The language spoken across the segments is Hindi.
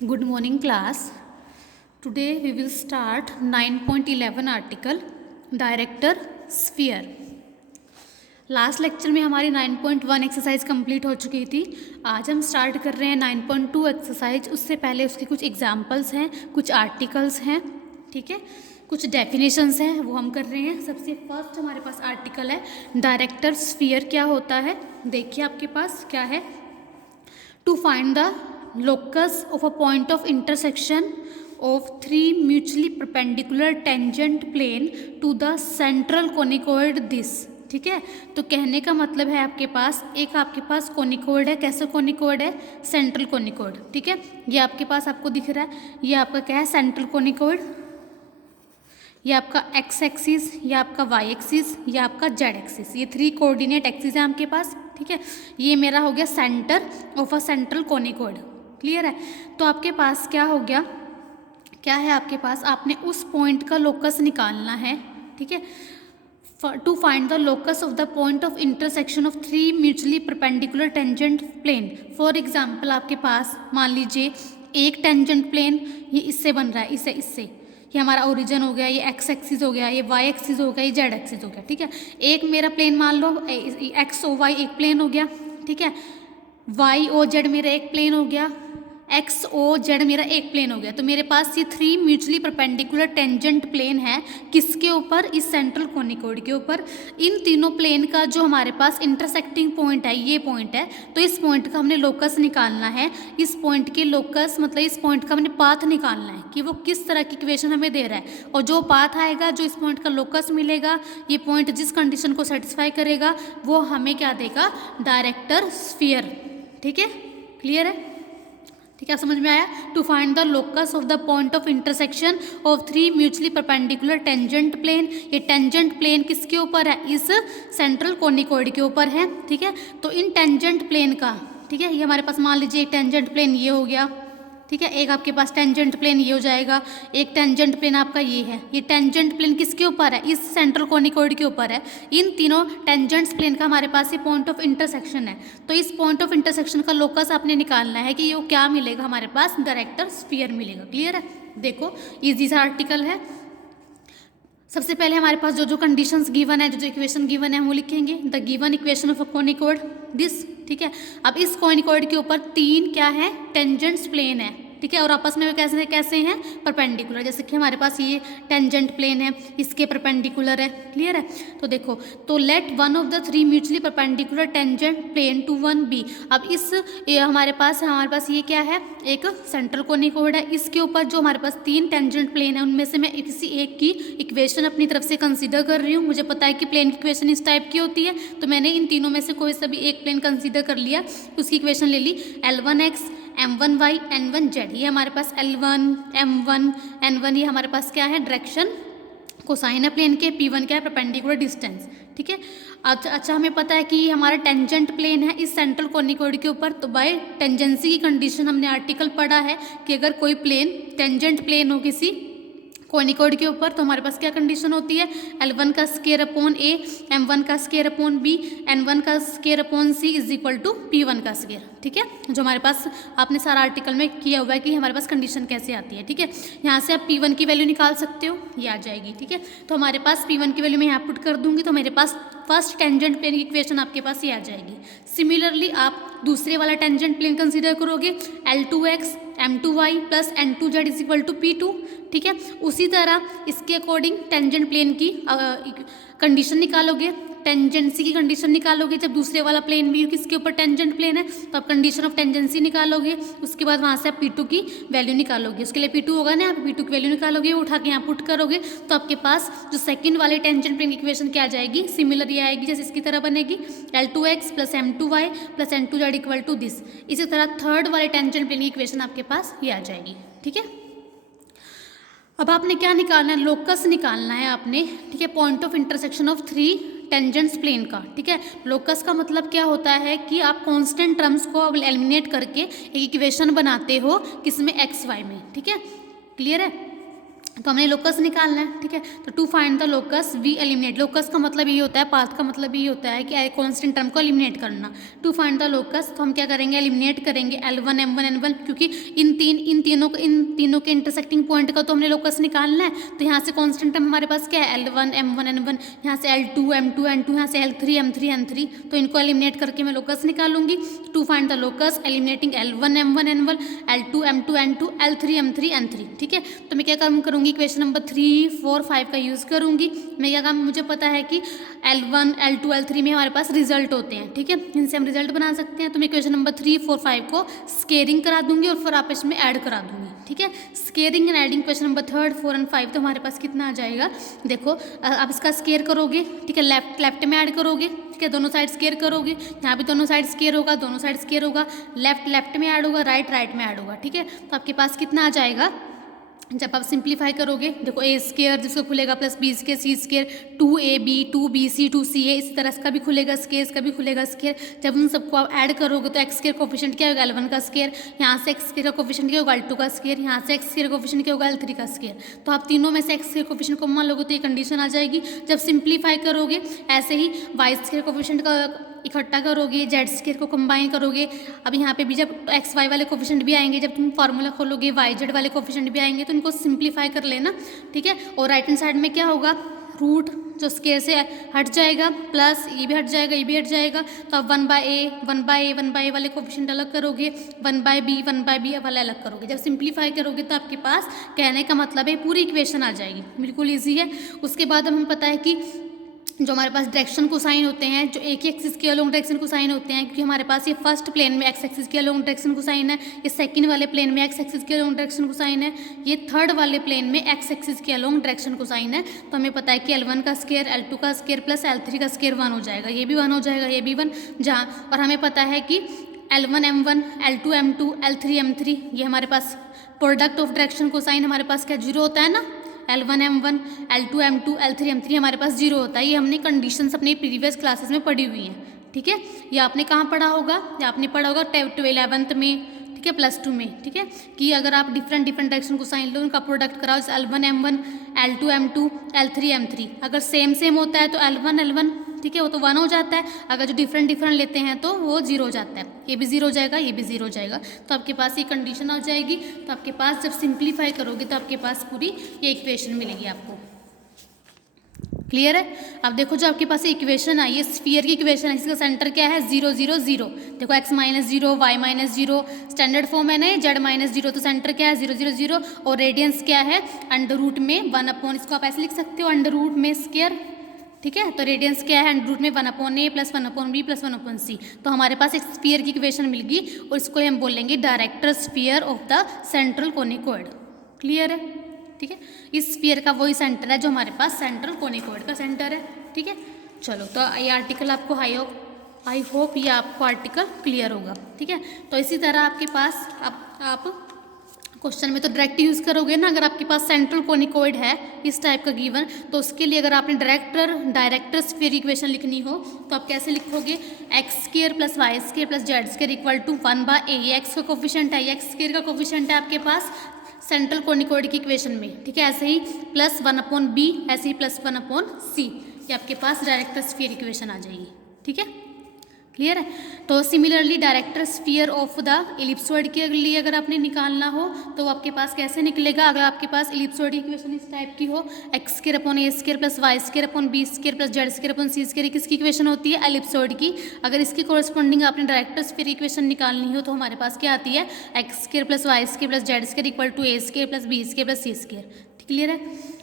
Good morning class. Today we will start 9.11 article Director Sphere. Last lecture में हमारी 9.1 एक्सरसाइज कंप्लीट हो चुकी थी। आज हम स्टार्ट कर रहे हैं 9.2 एक्सरसाइज। उससे पहले उसके कुछ एग्जाम्पल्स हैं, कुछ आर्टिकल्स हैं, ठीक है, कुछ डेफिनेशंस हैं, वो हम कर रहे हैं। सबसे फर्स्ट हमारे पास आर्टिकल है डायरेक्टर स्फीयर। क्या होता है देखिए, आपके पास क्या है, to find the locus of a point of intersection of three mutually perpendicular tangent plane to the central conicoid this। ठीक है, तो कहने का मतलब है आपके पास आपके पास कोनिकोइड है। कैसे कोनिकोइड है? सेंट्रल कोनिकोइड। ठीक है, ये आपके पास आपको दिख रहा है, ये आपका क्या है? सेंट्रल कोनिकोइड। ये आपका एक्स एक्सिस, ये आपका वाई एक्सिस, ये आपका जेड एक्सिस, ये 3 कोऑर्डिनेट एक्सिस है आपके पास। ठीक है, ये मेरा हो गया centre of a central conicoid. Clear है? तो आपके पास क्या हो गया, क्या है आपके पास, आपने उस पॉइंट का लोकस निकालना है। ठीक है, to find the locus of the point of intersection of 3 mutually perpendicular tangent plane. For example आपके पास मान लीजिए एक टेंजेंट प्लेन ये इससे बन रहा है, इससे ये हमारा ओरिजिन हो गया, ये एक्स एक्सिस हो गया, ये वाई एक्सिस हो गया, ये जेड एक्सिस हो गया। ठीक है, एक मेरा प्लेन मान लो एक्स ओ वाई एक प्लेन हो गया। ठीक है, वाई ओ जेड मेरा एक प्लेन हो गया, एक्स ओ जेड मेरा एक प्लेन हो गया। तो मेरे पास ये 3 म्यूचुअली परपेंडिकुलर टेंजेंट प्लेन है, किसके ऊपर? इस सेंट्रल कोनिकोइड के ऊपर। इन तीनों प्लेन का जो हमारे पास इंटरसेक्टिंग पॉइंट है, ये पॉइंट है, तो इस पॉइंट का हमने लोकस निकालना है। इस पॉइंट के लोकस मतलब इस पॉइंट का हमने पाथ निकालना है कि वो किस तरह की इक्वेशन हमें दे रहा है, और जो पाथ आएगा, जो इस पॉइंट का लोकस मिलेगा, ये पॉइंट जिस कंडीशन को सेटिस्फाई करेगा, वो हमें क्या देगा? Director sphere. ठीक है, क्लियर है? ठीक है, समझ में आया? To find the locus of the point of intersection of 3 mutually perpendicular tangent plane. ये टेंजेंट प्लेन किसके ऊपर है? इस सेंट्रल कोनिकोइड के ऊपर है। ठीक है, तो इन टेंजेंट प्लेन का, ठीक है, ये हमारे पास मान लीजिए एक टेंजेंट प्लेन ये हो गया। ठीक है, एक आपके पास टेंजेंट प्लेन ये हो जाएगा, एक टेंजेंट प्लेन आपका ये है। ये टेंजेंट प्लेन किसके ऊपर है? इस सेंट्रल कोनिकोइड के ऊपर है। इन तीनों टेंजेंट्स प्लेन का हमारे पास ये पॉइंट ऑफ इंटरसेक्शन है। तो इस पॉइंट ऑफ इंटरसेक्शन का लोकस आपने निकालना है कि ये क्या मिलेगा हमारे पास? डायरेक्टर स्फीयर मिलेगा। क्लियर है? देखो इजी सा आर्टिकल है। सबसे पहले हमारे पास जो जो कंडीशंस गिवन है, जो जो इक्वेशन गिवन है, वो लिखेंगे। The given equation of a conicoid this. ठीक है, अब इस कोनिकोइड के ऊपर 3 क्या है? टेंजेंट्स प्लेन है। ठीक है, और आपस में कैसे कैसे हैं? परपेंडिकुलर। जैसे कि हमारे पास ये टेंजेंट प्लेन है, इसके परपेंडिकुलर है। क्लियर है? तो देखो, तो let one of the 3 mutually perpendicular tangent plane to one be. अब हमारे पास ये क्या है? एक सेंट्रल कोनिकोइड है। इसके ऊपर जो हमारे पास 3 टेंजेंट प्लेन है, उनमें से मैं किसी एक की इक्वेशन अपनी तरफ से कंसीडर कर रही हूँ। मुझे पता है कि प्लेन की इक्वेशन इस टाइप की होती है, तो मैंने इन तीनों में से कोई सा भी एक प्लेन कंसीडर कर लिया, उसकी इक्वेशन ले ली। L1x M1y N1z। ये हमारे पास L1 M1 N1, ये हमारे पास क्या है? डायरेक्शन कोसाइन है प्लेन के। P1 क्या है? Perpendicular distance. ठीक है, अच्छा हमें पता है कि हमारा टेंजेंट प्लेन है इस सेंट्रल कोनिकोइड के ऊपर। तो बाय टेंजेंसी की कंडीशन हमने आर्टिकल पढ़ा है कि अगर कोई प्लेन टेंजेंट प्लेन हो किसी कोनिकोइड के ऊपर, तो हमारे पास क्या कंडीशन होती है? L1 का स्क्वायर अपॉन A, M1 का स्क्वायर अपॉन B, N1 का square upon C is equal to P1 का स्क्वायर। ठीक है, जो हमारे पास आपने सारा आर्टिकल में किया हुआ है कि हमारे पास कंडीशन कैसे आती है। ठीक है, यहाँ से आप P1 की वैल्यू निकाल सकते हो, ये आ जाएगी। ठीक है, तो हमारे पास P1 की वैल्यू मैं यहाँ पुट कर दूंगी, तो मेरे पास फर्स्ट टेंजेंट प्लेन की इक्वेशन आपके पास ये आ जाएगी। सिमिलरली आप दूसरे वाला टेंजेंट प्लेन कंसीडर करोगे, L2x M2y plus N2z is equal to P2। ठीक है, उसी तरह इसके अकॉर्डिंग टेंजेंट प्लेन की कंडीशन निकालोगे, टेंजेंसी की कंडीशन निकालोगे। जब दूसरे वाला प्लेन भी किसके ऊपर? टेंजेंट प्लेन है, तो आप कंडीशन ऑफ टेंजेंसी निकालोगे। उसके बाद वहाँ से आप P2 की वैल्यू निकालोगे। उसके लिए P2 होगा ना, आप P2 की वैल्यू निकालोगे, उठा के यहाँ पुट करोगे, तो आपके पास जो सेकंड वाले टेंजेंट प्लेन की इक्वेशन क्या आ जाएगी? सिमिलर ये आएगी, जैसे इसकी तरह बनेगी L2x plus M2y plus N2z equal to this. इसी तरह थर्ड वाले टेंजेंट प्लेन की इक्वेशन आपके पास ये आ जाएगी। ठीक है, अब आपने क्या निकालना है? लोकस निकालना है आपने। ठीक है, point of intersection of 3 tangents plane का। ठीक है, लोकस का मतलब क्या होता है कि आप कांस्टेंट टर्म्स को अब एलिमिनेट करके एक इक्वेशन बनाते हो, किसमें? एक्स वाई में। ठीक है, क्लियर है? तो हमने लोकस निकालना है, ठीक है। तो to find the locus we eliminate, locus का मतलब ये होता है, पाथ का मतलब ये होता है कि कांस्टेंट टर्म को एलिमिनेट करना। टू फाइंड द लोकस, तो हम क्या करेंगे, एलिमिनेट करेंगे L1 M1 N1, क्योंकि इन तीनों के इंटरसेक्टिंग पॉइंट का तो हमने लोकस निकालना है। तो यहाँ से कांस्टेंट टर्म हमारे पास क्या है, L1 M1 N1, यहाँ से L2 M2 N2, यहाँ से L3 M3 N3, तो इनको एलिमिनेट करके मैं लोकस निकालूंगी। To find the locus eliminating L1 M1 N1, L2 M2 N2, L3 M3 N3, ठीक है। तो मैं क्या काम करूँगी, इक्वेशन नंबर 3, 4, 5 का यूज़ करूँगी। मैं क्या काम, मुझे पता है कि L1 L2 L3 में हमारे पास रिजल्ट होते हैं, ठीक है, इनसे हम रिजल्ट बना सकते हैं। तो मैं इक्वेशन नंबर 3, 4, 5 को स्केयरिंग करा दूंगी और फिर आपस में ऐड करा दूंगी, ठीक है। Squaring and adding question number 3, 4 और 5, तो हमारे पास कितना आ जाएगा, देखो आप इसका स्केयर करोगे, ठीक है, लेफ्ट में ऐड करोगे, ठीक है, दोनों साइड स्केयर करोगे, यहाँ भी दोनों साइड स्केयर होगा, दोनों साइड स्केयर होगा, लेफ्ट में ऐड होगा, राइट में ऐड होगा, ठीक है। तो आपके पास कितना आ जाएगा, जब आप सिंप्लीफाई करोगे, देखो ए स्केयर जिसको खुलेगा प्लस बी स्केयर सी स्केयर, 2ab 2bc 2ca, इसी तरह इसका भी खुलेगा स्केयर, इसका भी खुलेगा स्केयर। जब उन सबको आप ऐड करोगे तो एक्स स्केयर कोफिशिएंट क्या होगा, L1 का स्केयर, यहाँ से एक्स स्केयर का कोफिशिएंट क्या होगा, L2 का स्केयर, यहाँ से एक्स स्केयर का कोफिशिएंट क्या होगा, L3 का स्केयर। तो आप तीनों में से एक्स स्केयर कोफिशिएंट को मान लोगे तो ये कंडीशन आ जाएगी। जब सिंप्लीफाई करोगे ऐसे ही वाई स्केयर कोफिशिएंट का इकट्ठा करोगे, जेड स्केयर को कंबाइन करोगे। अब यहाँ पे भी जब एक्स वाई वाले कोफिशिएंट भी आएंगे, जब तुम फार्मूला खोलोगे वाई जेड वाले कोफिशिएंट भी आएंगे, तो इनको सिंप्लीफाई कर लेना, ठीक है। और राइट हैंड साइड में क्या होगा, रूट जो स्केयर से हट जाएगा, प्लस ये भी हट जाएगा, ये भी हट जाएगा। तो आप 1/a वाले कोफिशिएंट अलग करोगे, 1/b वाले अलग करोगे। जब सिंप्लीफाई करोगे तो आपके पास कहने का मतलब है पूरी इक्वेशन आ जाएगी, बिल्कुल ईजी है। उसके बाद हमें पता है कि जो हमारे पास डायरेक्शन कोसाइन होते हैं, जो एक ही एक्सिस के अलोंग डायरेक्शन कोसाइन होते हैं, क्योंकि हमारे पास ये फर्स्ट प्लेन में एक्स एक्सिस के अलोंग डायरेक्शन कोसाइन है, ये सेकंड वाले प्लेन में एक्स एक्सिस के अलोंग डायरेक्शन कोसाइन है, ये थर्ड वाले प्लेन में एक्स एक्सिस के अलोंग डायरेक्शन कोसाइन है। तो हमें पता है कि L1 का स्केयर, L2 का स्केयर प्लस L3 का स्केयर 1 हो जाएगा, ये भी 1 हो जाएगा, ये भी 1, जहाँ और हमें पता है कि L1 M1, L2 M2, L3 M3, ये हमारे पास प्रोडक्ट ऑफ डायरेक्शन कोसाइन हमारे पास क्या 0 होता है ना, L1 M1, L2 M2, L3 M3 हमारे पास 0 होता है। ये हमने कंडीशंस अपने प्रीवियस क्लासेस में पढ़ी हुई हैं, ठीक है। ये आपने कहाँ पढ़ा होगा, ये आपने पढ़ा होगा 11th में, ठीक है, +2 में, ठीक है, कि अगर आप डिफरेंट डायरेक्शन को साइन लो, उनका प्रोडक्ट कराओ, जैसे L1 M1, L2 M2, L3 M3, अगर सेम होता है तो L1 L1, ठीक है, वो तो 1 हो जाता है। अगर जो डिफरेंट लेते हैं तो वो 0 हो जाता है, ये भी 0 हो जाएगा, ये भी 0 हो जाएगा। तो आपके पास ये कंडीशन आ जाएगी। तो आपके पास जब सिंप्लीफाई करोगे तो आपके पास पूरी ये इक्वेशन मिलेगी आपको। क्लियर है। अब देखो जो आपके पास इक्वेशन आई है, स्फीयर की इक्वेशन है, इसका सेंटर क्या है 0 0 0। देखो x -0 y -0 स्टैंडर्ड फॉर्म है ना, z -0, तो सेंटर क्या है 0 0 0 और रेडियंस क्या है √ में 1/, इसको आप ऐसे लिख सकते हो √ में स्क्वायर, ठीक है। तो रेडियंस क्या है √ में 1/a + 1/b + 1/c। तो हमारे पास एक स्फीयर की इक्वेशन मिल गई और इसको हम बोलेंगे director sphere of the central conicoid. Clear है, ठीक है। इस स्फीयर का वही सेंटर है जो हमारे पास सेंट्रल कोनिकॉइड का सेंटर है, ठीक है। चलो, तो ये आर्टिकल आपको आई होप ये आपको आर्टिकल क्लियर होगा, ठीक है। तो इसी तरह आपके पास आप क्वेश्चन में तो डायरेक्ट यूज़ करोगे ना। अगर आपके पास सेंट्रल कोनिकॉइड है इस टाइप का गिवन, तो उसके लिए अगर आपने डायरेक्टर स्फीयर इक्वेशन लिखनी हो तो आप कैसे लिखोगे, x² + y² + z² = 1/a। ये x का कोफिशिएंट है, x² का कोफिशिएंट है आपके पास सेंट्रल कोनिकॉइड की इक्वेशन में, ठीक है। ऐसे ही +1/b, ऐसे ही +1/c, ये आपके पास डायरेक्टर स्फीयर इक्वेशन आ जाएगी, ठीक है। क्लियर है। तो similarly director sphere of the ellipsoid के लिए अगर आपने निकालना हो तो आपके पास कैसे निकलेगा, अगर आपके पास इलिप्सॉइड इक्वेशन इस टाइप की हो, x² / a² + y² / b² + z² / c², किसकी इक्वेशन होती है, एलिप्सॉइड की। अगर इसकी कोरस्पॉन्डिंग आपने डायरेक्टर स्फीयर इक्वेशन निकालनी हो तो हमारे पास क्या आती है, x² + y² + z² = a² + b² + c²। Clear है।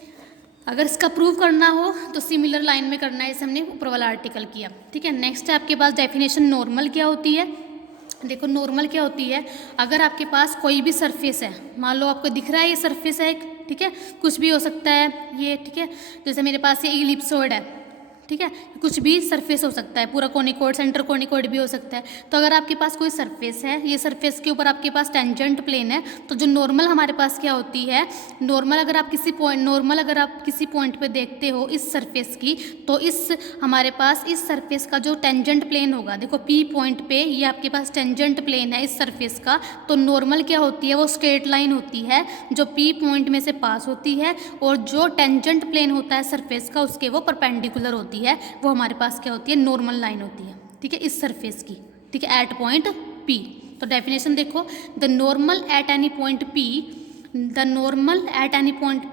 अगर इसका प्रूव करना हो तो सिमिलर लाइन में करना है, जैसे हमने ऊपर वाला आर्टिकल किया, ठीक है। नेक्स्ट है आपके पास डेफिनेशन नॉर्मल क्या होती है। देखो नॉर्मल क्या होती है, अगर आपके पास कोई भी सरफेस है, मान लो आपको दिख रहा है ये सरफेस है एक, ठीक है, कुछ भी हो सकता है ये, ठीक है। जैसे मेरे पास ये इलिप्सॉइड है, ठीक है, कुछ भी सरफेस हो सकता है, पूरा कोनिकोइड, सेंटर कोनिकोइड भी हो सकता है। तो अगर आपके पास कोई सरफेस है, ये सरफेस के ऊपर आपके पास टेंजेंट प्लेन है, तो जो नॉर्मल हमारे पास क्या होती है, नॉर्मल अगर आप किसी पॉइंट पे देखते हो इस सरफेस की, तो इस हमारे पास इस सरफेस का जो टेंजेंट प्लेन होगा, देखो पी पॉइंट पे ये आपके पास टेंजेंट प्लेन है इस सरफेस का, तो नॉर्मल क्या होती है, वो स्ट्रेट लाइन होती है जो पी पॉइंट में से पास होती है, और जो टेंजेंट प्लेन होता है सरफेस का उसके वो परपेंडिकुलर होती है, वो हमारे पास क्या होती है, नॉर्मल लाइन होती है, ठीक है, इस सरफेस की, ठीक है, एट पॉइंट पी। तो डेफिनेशन देखो, the normal at any point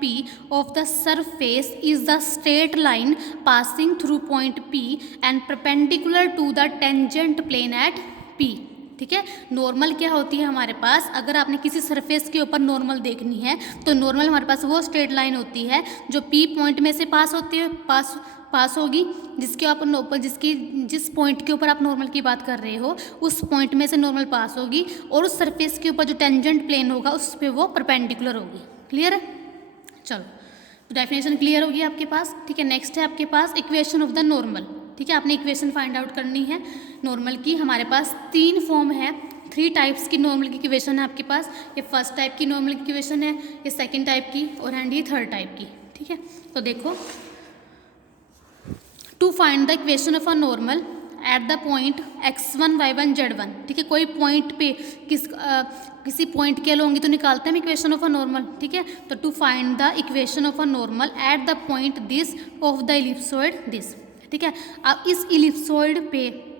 P of the surface is the straight line passing through point P and perpendicular to the tangent plane at P। ठीक है, नॉर्मल क्या होती है हमारे पास, अगर आपने किसी सरफेस के ऊपर नॉर्मल देखनी है तो नॉर्मल हमारे पास वो स्ट्रेट लाइन होती है जो पी पॉइंट में से पास होती है, पास होगी, जिस पॉइंट के ऊपर आप नॉर्मल की बात कर रहे हो उस पॉइंट में से नॉर्मल पास होगी, और उस सरफेस के ऊपर जो टेंजेंट प्लेन होगा उस पर वो परपेंडिकुलर होगी। क्लियर है, चलो तो डेफिनेशन क्लियर होगी आपके पास। ठीक है, नेक्स्ट है आपके पास इक्वेशन ऑफ द नॉर्मल। ठीक है, आपने इक्वेशन फाइंड आउट करनी है नॉर्मल की। हमारे पास 3 फॉर्म है, 3 टाइप्स की नॉर्मल की इक्वेशन है आपके पास। ये फर्स्ट टाइप की नॉर्मल की इक्वेशन है, ये सेकंड टाइप की, और एंड ये थर्ड टाइप की। ठीक है, तो देखो, to find the equation of a normal at the point x1 y1 z1। ठीक है, कोई पॉइंट पे किसी पॉइंट के लोगे तो निकालते हैं हम इक्वेशन ऑफ अ नॉर्मल। ठीक है, तो to find the equation of a normal at the point this of the ellipsoid this. ठीक है, अब इस इलिप्सॉइड पे,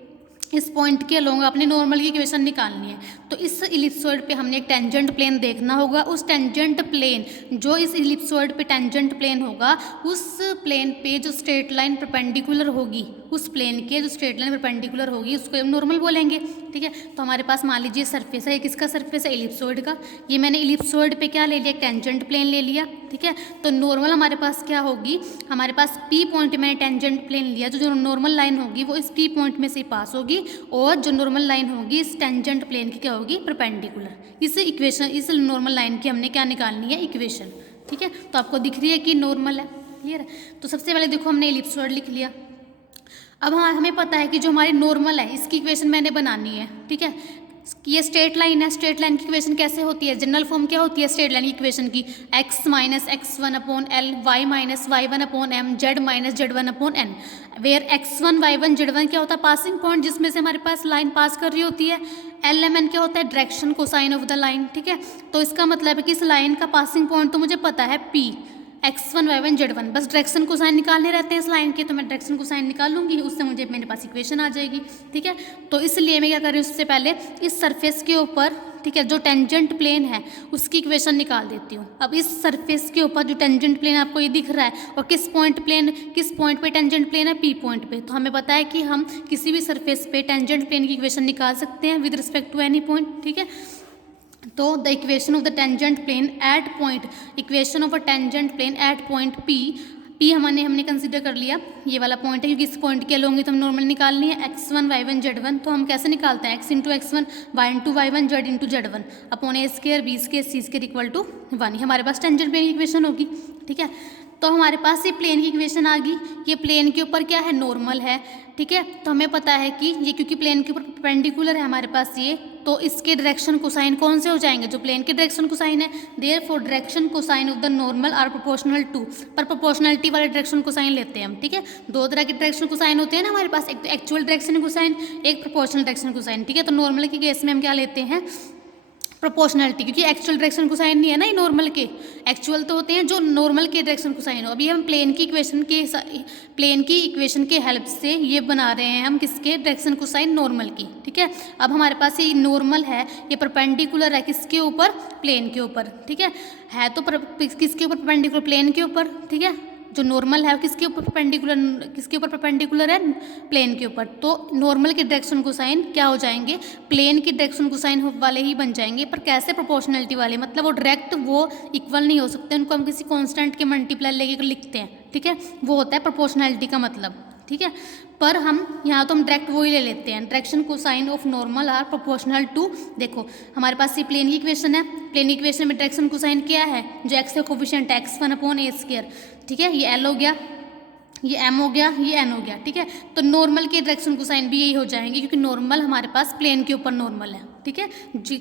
इस पॉइंट के अलोंग अपने नॉर्मल की इक्वेशन निकालनी है। तो इस इलिप्सॉइड पे हमने एक टेंजेंट प्लेन देखना होगा। उस टेंजेंट प्लेन, जो इस इलिप्सॉइड पे टेंजेंट प्लेन होगा, उस प्लेन पे जो स्ट्रेट लाइन परपेंडिकुलर होगी, उस प्लेन के जो स्ट्रेट लाइन परपेंडिकुलर होगी उसको हम नॉर्मल बोलेंगे। ठीक है, तो हमारे पास मान लीजिए सरफेस है, किसका सरफेस है, इलिप्सॉइड का। ये मैंने इलिप्सॉइड पे क्या ले लिया, टेंजेंट प्लेन ले लिया। ठीक है, तो नॉर्मल हमारे पास क्या होगी, हमारे पास पी पॉइंट मैंने टेंजेंट प्लेन लिया, जो नॉर्मल लाइन होगी वो इस पी पॉइंट में से पास होगी, और जो नॉर्मल लाइन होगी इस टेंजेंट प्लेन की क्या होगी, परपेंडिकुलर। इस इक्वेशन, इस नॉर्मल लाइन की हमने क्या निकालनी है, इक्वेशन। ठीक है, तो आपको दिख रही है कि नॉर्मल है। क्लियर है, तो सबसे पहले देखो हमने इलिप्सॉइड लिख लिया। अब हमें पता है कि जो हमारी नॉर्मल है इसकी इक्वेशन मैंने बनानी है। ठीक है, ये स्ट्रेट लाइन है, स्ट्रेट लाइन की इक्वेशन कैसे होती है, जनरल फॉर्म क्या होती है स्ट्रेट लाइन की इक्वेशन की, x minus x1 upon L, y minus y1 upon M, z minus z1 upon N, where x1 y1 z1 क्या होता है, पासिंग पॉइंट जिसमें से हमारे पास लाइन पास कर रही होती है। एल एम एन क्या होता है, direction cosine of the line. ठीक है, तो इसका मतलब है कि इस लाइन का पासिंग पॉइंट तो मुझे पता है p, x1 y1 z1, बस डायरेक्शन कोसाइन निकालने रहते हैं इस लाइन के, तो मैं डायरेक्शन कोसाइन निकाल लूँगी, उससे मुझे मेरे पास इक्वेशन आ जाएगी। ठीक है, तो इसलिए मैं क्या कर रही हूँ, उससे पहले इस सरफेस के ऊपर, ठीक है, जो टेंजेंट प्लेन है उसकी इक्वेशन निकाल देती हूँ। अब इस सरफेस के ऊपर जो टेंजेंट प्लेन आपको ये दिख रहा है, और किस पॉइंट पे टेंजेंट प्लेन है, पी पॉइंट पे। तो हमें पता है कि हम किसी भी सरफेस पे टेंजेंट प्लेन की इक्वेशन निकाल सकते हैं with respect to any point. ठीक है, तो the equation of the tangent plane at point, equation of a tangent plane at point P हमने कंसीडर कर लिया, ये वाला पॉइंट है, क्योंकि इस पॉइंट के अलोंग तो हम नॉर्मल निकालनी है x1 y1 z1। तो हम कैसे निकालते हैं, x into x1 y into y1 z into z1 upon a square b square c square equal to 1। हमारे पास टेंजेंट प्लेन की इक्वेशन होगी। ठीक है, तो हमारे पास ये प्लेन की इक्वेशन आ गई। ये प्लेन के ऊपर क्या है, नॉर्मल है। ठीक है, तो हमें पता है कि ये क्योंकि प्लेन के ऊपर परपेंडिकुलर है हमारे पास ये, तो इसके डायरेक्शन कोसाइन कौन से हो जाएंगे, जो प्लेन के डायरेक्शन कोसाइन है। Therefore direction cosine of the normal are proportional to, पर प्रोपोर्शनलिटी वाले डायरेक्शन कोसाइन लेते हैं हम। ठीक है, 2 तरह के डायरेक्शन कोसाइन होते हैं ना हमारे पास, एक तो एक्चुअल डायरेक्शन कोसाइन, एक प्रोपोर्शनल डायरेक्शन कोसाइन। ठीक है, तो नॉर्मल के केस में हम क्या लेते हैं, प्रोपोर्शनलिटी, क्योंकि एक्चुअल डायरेक्शन कोसाइन नहीं है ना ये नॉर्मल के, एक्चुअल तो होते हैं जो नॉर्मल के डायरेक्शन कोसाइन हो। अभी हम प्लेन की इक्वेशन के हेल्प से ये बना रहे हैं हम किसके, डायरेक्शन कोसाइन नॉर्मल की। ठीक है, अब हमारे पास ये नॉर्मल है, ये परपेंडिकुलर है किसके ऊपर, प्लेन के ऊपर। ठीक है तो किसके ऊपर, परपेंडिकुलर प्लेन के ऊपर। ठीक है, जो नॉर्मल है किसके ऊपर परपेंडिकुलर है, प्लेन के ऊपर। तो नॉर्मल के डायरेक्शन कोसाइन क्या हो जाएंगे, प्लेन के डायरेक्शन कोसाइन वाले ही बन जाएंगे, पर कैसे, प्रोपोर्शनलिटी वाले, मतलब वो डायरेक्ट वो इक्वल नहीं हो सकते, उनको हम किसी कांस्टेंट के मल्टीप्लाई लेके लिखते हैं। ठीक है, वो होता है प्रोपोर्शनलिटी का मतलब। ठीक है, पर हम यहाँ तो हम डायरेक्ट वो ही ले लेते हैं, direction cosine of normal are proportional to. देखो हमारे पास ये प्लेन की इक्वेशन है, प्लेन की इक्वेशन में डायरेक्शन कोसाइन क्या है, जो एक्स का coefficient x1 upon a square. ठीक है, ये एल हो गया, ये m हो गया, ये n हो गया, ठीक है। तो नॉर्मल के डायरेक्शन कोसाइन भी यही हो जाएंगे, क्योंकि नॉर्मल हमारे पास प्लेन के ऊपर नॉर्मल है, ठीक है।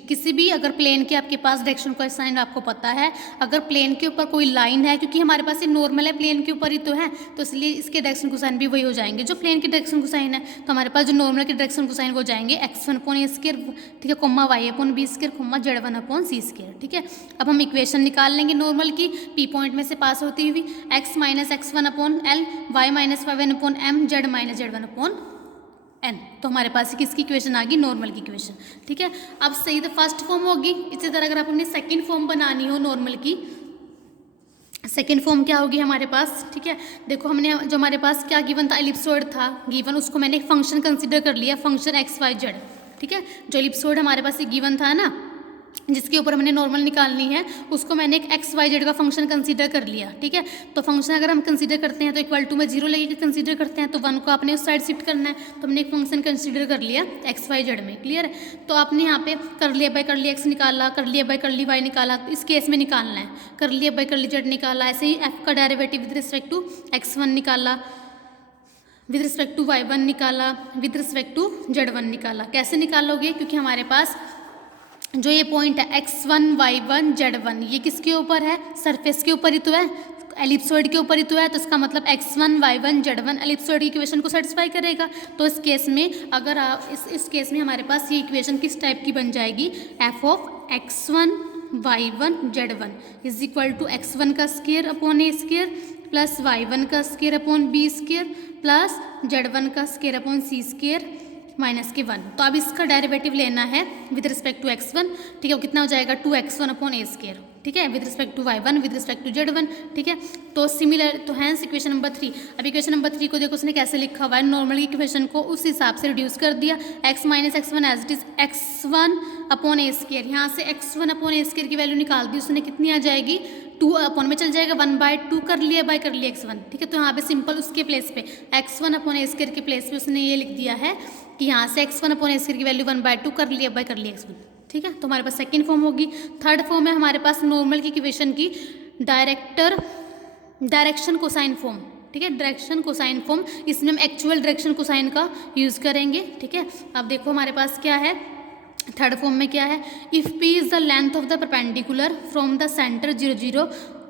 किसी भी अगर प्लेन के आपके पास डायरेक्शन कोसाइन आपको पता है, अगर प्लेन के ऊपर कोई लाइन है, क्योंकि हमारे पास ये नॉर्मल है प्लेन के ऊपर ही तो है, तो इसलिए इसके डायरेक्शन कोसाइन भी वही हो जाएंगे जो प्लेन के डायरेक्शन कोसाइन है। तो हमारे पास जो नॉर्मल के डायरेक्शन कोसाइन वो जाएंगे x1/a², ठीक है, कोमा y/b², कोमा z1/c², ठीक है। अब हम इक्वेशन निकाल लेंगे नॉर्मल की, पी पॉइंट में से पास होती हुई, x - x1/l, y - y1/m, z - z1/n। तो हमारे पास किसकी इक्वेशन आ गई, नॉर्मल की इक्वेशन, ठीक है। अब सही तो फर्स्ट फॉर्म होगी। इसी तरह अगर आप अपनी सेकंड फॉर्म बनानी हो नॉर्मल की, सेकंड फॉर्म क्या होगी हमारे पास, ठीक है। देखो हमने जो हमारे पास क्या गिवन था, एलिप्सॉइड था गिवन, उसको मैंने एक फंक्शन कंसीडर कर लिया, फंक्शन x y z, ठीक है। जो एलिप्सॉइड हमारे पास ये गिवन था ना, जिसके ऊपर हमने नॉर्मल निकालनी है, उसको मैंने एक एक्स वाई जेड का फंक्शन कंसीडर कर लिया, ठीक है। तो फंक्शन अगर हम कंसीडर करते हैं तो इक्वल टू में 0 लेके कंसीडर करते हैं, तो 1 को आपने उस साइड शिफ्ट करना है, तो हमने एक फंक्शन कंसीडर कर लिया एक्स वाई जेड में, क्लियर है। तो आपने यहाँ पे कर लिया बाय कर लिया एक्स निकाला, कर लिया बाय कर ली वाई निकाला, तो इस केस में निकालना है, कर लिया बाय कर ली जेड निकाला। ऐसे ही एफ का derivative with respect to x1 निकाला, विद रिस्पेक्ट टू y1 निकाला, विद रिस्पेक्ट टू z1 निकाला। कैसे निकालोगे, क्योंकि हमारे पास जो ये पॉइंट है x1 y1 z1, ये किसके ऊपर है, सरफेस के ऊपर ही तो है, एलिप्सॉइड के ऊपर ही तो है, तो इसका मतलब x1 y1 z1 एलिप्सॉइड की इक्वेशन को सेटिस्फाई करेगा। तो इस केस में अगर आप इस केस में हमारे पास ये इक्वेशन किस टाइप की बन जाएगी, f of x1 y1 z1 is equal to x1 का square upon a square plus y1 का square upon b square plus z1 का स्क्वायर अपॉन c स्क्वायर -1। तो अब इसका डेरिवेटिव लेना है विद रिस्पेक्ट टू x1, ठीक है। वो कितना हो जाएगा 2x1 अपॉन a स्क्वायर, ठीक है, with respect to y1 with respect to z1, ठीक है। तो सिमिलर, तो हैंस इक्वेशन नंबर 3। अब इक्वेशन नंबर 3 को देखो उसने कैसे लिखा हुआ है, नॉर्मल इक्वेशन को उस हिसाब से रिड्यूस कर दिया, x - x1 as it is x1 upon a square, यहाँ से x1 अपॉन a स्क्वायर की वैल्यू निकाल दी उसने, कितनी आ जाएगी 2 अपॉन में चल जाएगा 1/2 कर लिया बाय कर लिया x1, ठीक है। तो यहाँ पे सिंपल उसके प्लेस पे x1 अपॉन a स्क्वायर के प्लेस पे उसने ये लिख दिया है कि यहाँ से x1 अपॉन a स्क्वायर की वैल्यू 1/2 कर लिया बाय कर लिया x1, ठीक है। तो हमारे पास सेकंड फॉर्म होगी। थर्ड फॉर्म है हमारे पास नॉर्मल की इक्वेशन की डायरेक्शन कोसाइन फॉर्म, ठीक है, डायरेक्शन कोसाइन फॉर्म। इसमें हम एक्चुअल डायरेक्शन कोसाइन का यूज़ करेंगे, ठीक है। अब देखो हमारे पास क्या है, थर्ड फॉर्म में क्या है, if p is the length of the perpendicular from the centre 0 0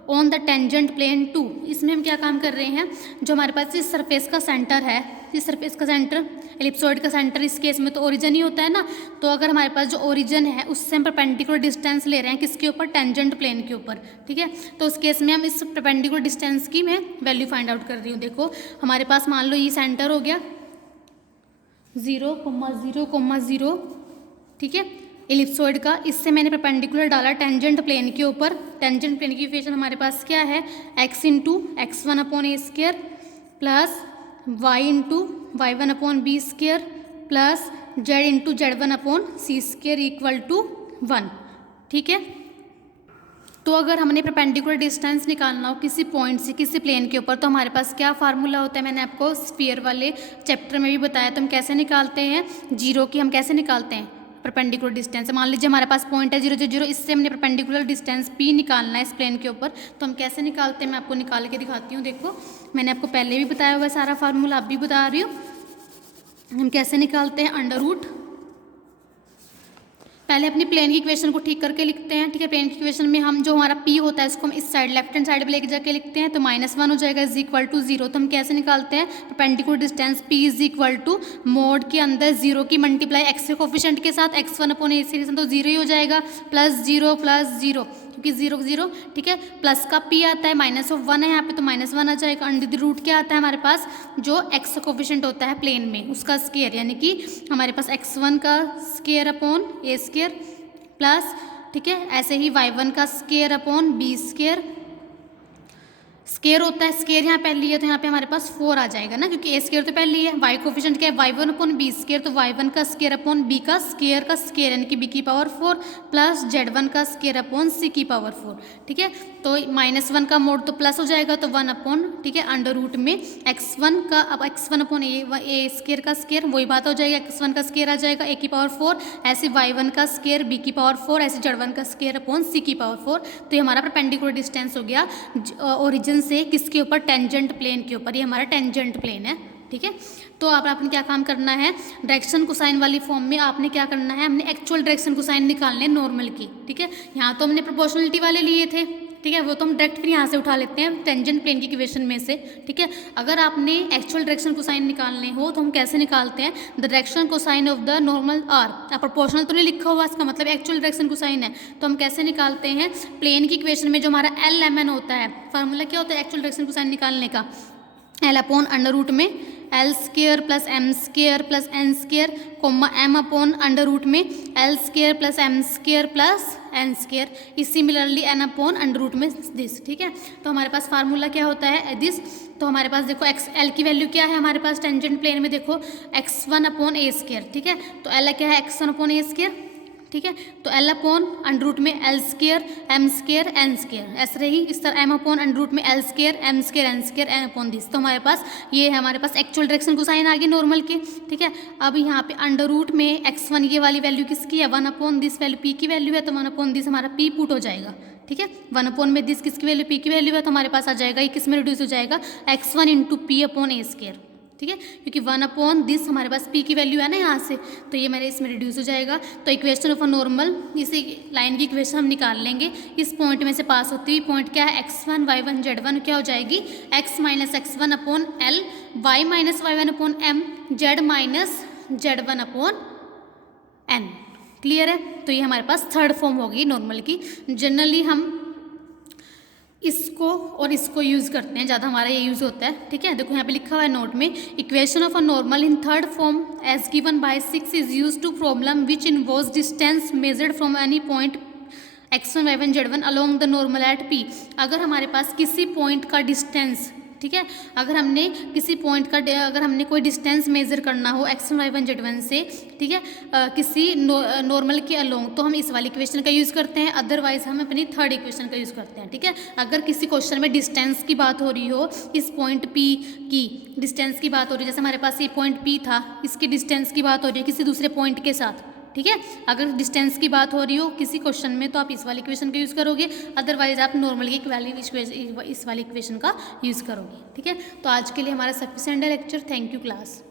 on the tangent plane 2। इसमें हम क्या काम कर रहे हैं, जो हमारे पास इस सरफेस का सेंटर है, इस सरफेस का सेंटर एलिप्सॉइड का सेंटर, इस केस में तो ओरिजिन ही होता है ना, तो अगर हमारे पास जो ओरिजिन है उससे हम परपेंडिकुलर डिस्टेंस ले रहे हैं किसके ऊपर, टेंजेंट प्लेन के ऊपर, ठीक है। तो उस केस में हम इस परपेंडिकुलर डिस्टेंस की मैं वैल्यू फाइंड आउट कर रही हूँ। देखो हमारे पास मान लो ये सेंटर हो गया 0,0,0, ठीक है, एलिप्सॉइड का, इससे मैंने परपेंडिकुलर डाला टेंजेंट प्लेन के ऊपर। टेंजेंट प्लेन की इक्वेशन हमारे पास क्या है, x into x1 upon a square plus y into y1 upon b square plus z into z1 upon c square equal to 1, ठीक है। तो अगर हमने परपेंडिकुलर डिस्टेंस निकालना हो किसी पॉइंट से किसी प्लेन के ऊपर, तो हमारे पास क्या फार्मूला होता है, मैंने आपको स्फीयर वाले चैप्टर में भी बताया, तो हम कैसे निकालते हैं, जीरो की हम कैसे निकालते हैं, परपेंडिकुलर डिस्टेंस। मान लीजिए हमारे पास पॉइंट है 0 0 0, इससे हमने परपेंडिकुलर डिस्टेंस p निकालना है इस प्लेन के ऊपर, तो हम कैसे निकालते हैं, मैं आपको निकाल के दिखाती हूँ। देखो मैंने आपको पहले भी बताया हुआ है सारा फार्मूला, आप भी बता रही हूँ। हम कैसे निकालते हैं, अंडर रूट, पहले अपनी प्लेन की इक्वेशन को ठीक करके लिखते हैं, ठीक है। प्लेन की इक्वेशन में हम जो हमारा p होता है इसको हम इस साइड लेफ्ट हैंड साइड पे लेके जाके लिखते हैं, तो -1 हो जाएगा इज इक्वल टू 0। तो हम कैसे निकालते हैं, perpendicular distance p is equal to mod के अंदर 0 की मल्टीप्लाई x के कोफिशिएंट के साथ x1 अपॉन a सीरीज, तो 0 ही हो जाएगा, +0 +0, क्योंकि 0 0, ठीक है। प्लस का p आता है, -1 है यहाँ पे, तो -1 आ जाएगा। अंडर द रूट क्या आता है हमारे पास, जो x कोफिशिएंट होता है प्लेन में उसका स्क्वायर, यानी कि हमारे पास x1 का square upon a square plus, ठीक है, ऐसे ही y1 का square upon b square, square होता है, स्केयर यहाँ पहली है तो यहाँ पे हमारे पास 4 आ जाएगा ना, क्योंकि ए स्केयर तो पहली है, y कोफिशिएंट क्या है y1 अपॉन b स्केयर, तो y1 का स्केयर अपॉन b का स्केयर यानी कि b की पावर 4 प्लस z1 का स्केयर अपॉन c की पावर 4, ठीक है। तो -1 का मोड तो प्लस हो जाएगा, तो 1 अपॉन, ठीक है, अंडर रूट में x1 का, अब x1 अपॉन a स्केयर का स्केयर वही बात हो जाएगा, x1 का स्केयर आ जाएगा a की पावर 4, ऐसे y1 का स्केयर b की पावर 4, ऐसे z1 का स्केयर अपॉन c की पावर 4। तो ये हमारा परपेंडिकुलर डिस्टेंस हो गया ओरिजिन ओरिजिन से किसके ऊपर, टेंजेंट प्लेन के ऊपर, ये हमारा टेंजेंट प्लेन है, ठीक है। तो अब आपने क्या काम करना है, डायरेक्शन कोसाइन वाली फॉर्म में आपने क्या करना है, हमने एक्चुअल डायरेक्शन कोसाइन निकालने नॉर्मल की, ठीक है। यहाँ तो हमने प्रोपोर्शनलिटी वाले लिए थे, ठीक है, वो तो हम डायरेक्ट फिर यहाँ से उठा लेते हैं टेंजेंट प्लेन की इक्वेशन में से, ठीक है। अगर आपने एक्चुअल डायरेक्शन कोसाइन निकालने हो तो हम कैसे निकालते हैं, the direction cosine of the normal are, अब प्रोपोर्शनल तो नहीं लिखा हुआ, इसका मतलब एक्चुअल डायरेक्शन कोसाइन है, तो हम कैसे निकालते हैं, प्लेन की इक्वेशन में जो हमारा एल एम एन होता है, फार्मूला क्या होता है एक्चुअल डायरेक्शन कोसाइन निकालने का, एल अपॉन अंडर रूट में L square plus M square plus N square comma M upon under root में L square plus M square plus N square, इस similarly N upon under root में दिस, ठीक है। तो हमारे पास फार्मूला क्या होता है दिस, तो हमारे पास देखो एक्स एल की वैल्यू क्या है हमारे पास टेंजेंट प्लेन में, देखो x1 अपॉन ए स्क्र, ठीक है। तो एल क्या है x1 अपॉन ए स्क्र, ठीक है। तो एल अपॉन अंडर रूट में L square M square N square, ऐसे रही इस तरह एम अपॉन अंडर रूट में L square M square N square N upon this. तो हमारे पास ये है, हमारे पास एक्चुअल डायरेक्शन कोसाइन आ गई नॉर्मल की, ठीक है। अब यहाँ पे अंडर रूट में x1 ये वाली वैल्यू किसकी है, 1 अपॉन दिस वैल्यू p की वैल्यू है, तो 1 अपॉन दिस हमारा p पुट हो जाएगा, ठीक है। 1 अपॉन में दिस किसकी वैल्यू p की वैल्यू है, तो हमारे पास आ जाएगा ये किस में रिड्यूस हो जाएगा, x1 इंटू पी अपॉन ए स्क्र, ठीक है, क्योंकि 1 अपॉन दिस हमारे पास p की वैल्यू है ना यहाँ से, तो ये मेरे इसमें रिड्यूस हो जाएगा। तो इक्वेशन ऑफ अ नॉर्मल, इसी लाइन की इक्वेशन हम निकाल लेंगे, इस पॉइंट में से पास होती हुई पॉइंट क्या है x1 y1 z1 क्या हो जाएगी, x minus x1 upon L y minus y1 upon M z minus z1 upon N, clear है। तो ये हमारे पास थर्ड फॉर्म होगी नॉर्मल की। जनरली हम इसको और इसको यूज़ करते हैं, ज़्यादा हमारा ये यूज़ होता है, ठीक है। देखो यहाँ पे लिखा हुआ है नोट में, equation of a normal in third form as given by 6 is used to problem which involves distance measured from any point x1 y1 z1 along the normal at p। अगर हमारे पास किसी पॉइंट का डिस्टेंस, ठीक है, अगर हमने किसी पॉइंट का अगर हमने कोई डिस्टेंस मेजर करना हो x1 y1 z1 से, ठीक है, किसी नॉर्मल के अलोंग, तो हम इस वाली इक्वेशन का यूज़ करते हैं, अदरवाइज हम अपनी थर्ड इक्वेशन का यूज़ करते हैं, ठीक है। अगर किसी क्वेश्चन में डिस्टेंस की बात हो रही हो, इस पॉइंट p की डिस्टेंस की बात हो रही है, जैसे हमारे पास ये पॉइंट p था, इसकी डिस्टेंस की बात हो रही है किसी दूसरे पॉइंट के साथ, ठीक है। अगर डिस्टेंस की बात हो रही हो किसी क्वेश्चन में तो आप इस वाली इक्वेशन का यूज़ करोगे, अदरवाइज आप नॉर्मल की इस वाली इक्वेशन का यूज़ करोगे, ठीक है। तो आज के लिए हमारा सफिशिएंट है लेक्चर। Thank you class.